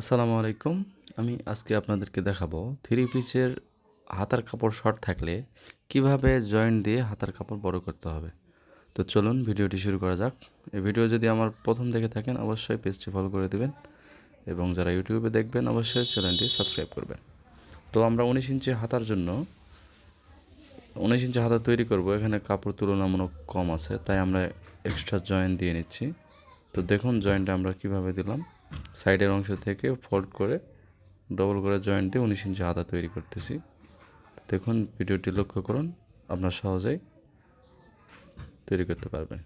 আসসালামু আলাইকুম। আমি আজকে আপনাদেরকে দেখাবো থ্রি পিসের হাতার কাপড় শর্ট থাকলে কীভাবে জয়েন্ট দিয়ে হাতার কাপড় বড় করতে হবে। তো চলুন ভিডিওটি শুরু করা যাক। এই ভিডিও যদি আমার প্রথম দেখে থাকেন, অবশ্যই পেজটি ফলো করে দেবেন এবং যারা ইউটিউবে দেখবেন, অবশ্যই চ্যানেলটি সাবস্ক্রাইব করবেন। তো আমরা উনিশ ইঞ্চি হাতার জন্য, উনিশ ইঞ্চি হাতা তৈরি করব। এখানে কাপড় তুলনামূলক কম আছে, তাই আমরা এক্সট্রা জয়েন্ট দিয়ে নিচ্ছি। তো দেখুন জয়েন্টটা আমরা কীভাবে দিলাম। সাইডের অংশ থেকে ফোল্ড করে ডবল করে জয়েন্ট দিয়ে উনিশ ইঞ্চি হাতা তৈরি করতেছি। দেখুন, ভিডিওটি লক্ষ্য করুন, আপনার সহজেই তৈরি করতে পারবেন।